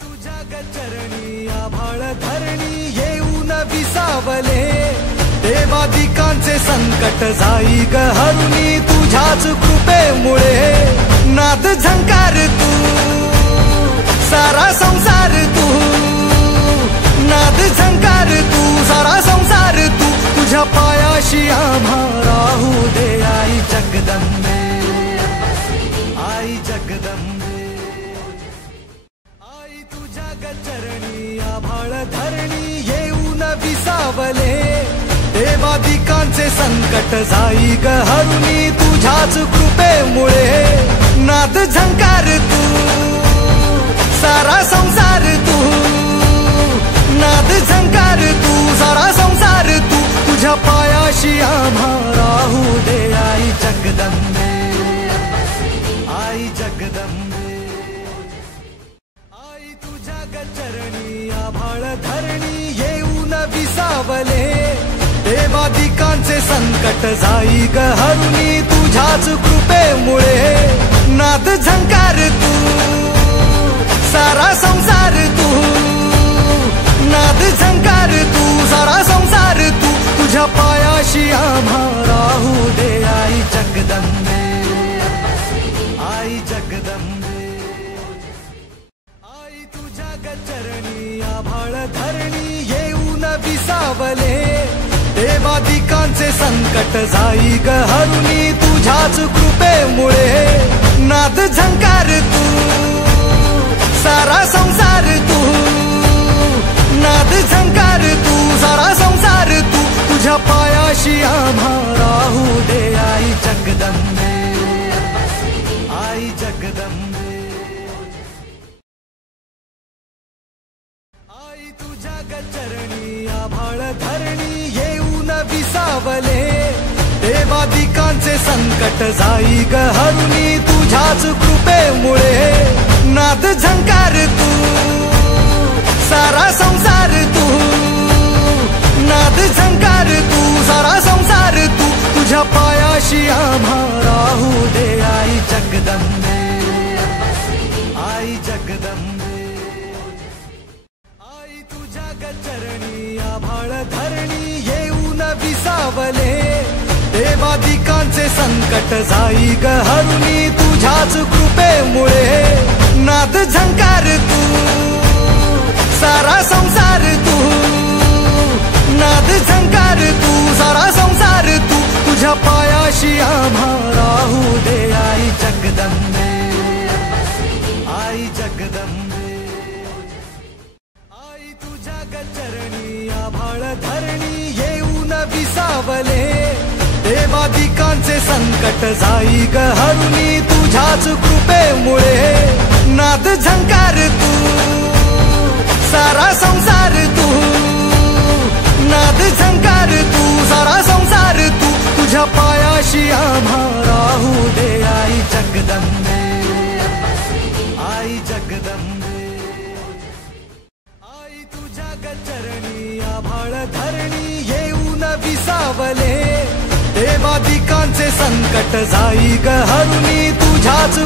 तुझ्या गचरणी आभाळ धरणी येऊन विसावले, देवादिकांचे संकट जाई ग हरुणी तुझ्याच कृपेमुळे। नाद झंकार तू सारा संसार तू, नाद झंकार तू सारा संसार तू, तुझ्या पायाशी आम्हा राहू दे आई जगदंबे, आई जगदंबे। आई तुझ्या गचरणी आभाळ धरणी येऊन विसावले, देवादिकांचे संकट जाई ग हरुणी तुझ्याच कृपेमुळे। नाद झंकार तू सारा संसार तू, नाद झंकार तू सारा संसार तू, तुझ्या पायाशी आम्हा राहू दे आई जगदंबे, आई जगदंबे। आई तुझ्या गचरणी आभाळ धरणी येऊन विसावले, देवादिकांचे संकट जाई ग हरुणी तुझ्याच कृपेमुळे। नाद झंकार तू सारा संसार तू, नाद झंकार तू सारा संसार तू, तुझ्या पायाशी आम्हा राहू दे आई जगदंबे, आई जगदंबे। आई तुझ्या गचरणी आभाळ धरणी येऊन विसावले, देवादिकांचे संकट जाई ग हरुणी तुझ्याच कृपेमुळे। नाद झंकार तू सारा संसार तू, नाद झंकार तू सारा संसार तू, तुझ्या पायाशी आम्हा राहू दे आई जगदंबे, आई जगदंबे। आई तुझ्या गचरणी आभाळ धरणी येऊन विसावले, देवादिकांचे संकट जाई ग हरुणी तुझ्याच कृपेमुळे। नाद झंकार तू सारा संसार तू, नाद झंकार तू सारा संसार तू, तुझ्या पायाशी आम्हा राहू दे आई जगदंबे, आई जगदंबे। आई तुझ्या गचरणी आभाळ धरणी येऊन विसावले, देवादिकांचे संकट जाई ग हरुणी तुझ्याच कृपेमुळे। नाद झंकार तू सारा संसार तू, नाद झंकार तू सारा संसार तू, तुझ्या पायाशी आम्हा राहू दे आई जगदंबे, आई जगदंबे। आई तुझ्या गचरणी आभाळ धरणी येऊन विसावले, देवादिकांचे संकट जाई ग हरुणी तुझ्याच कृपेमुळे। नाद झंकार तू सारा संसार तू, नाद झंकार तू सारा संसार तू, तुझ्या पायाशी आम्हा राहू दे आई जगदंबे, आई जगदंबे। आई तुझ्या गचरणी आभाळ धरणी येऊन विसावले, देवादिकांचे संकट जाई ग हरुणी तुझ्याच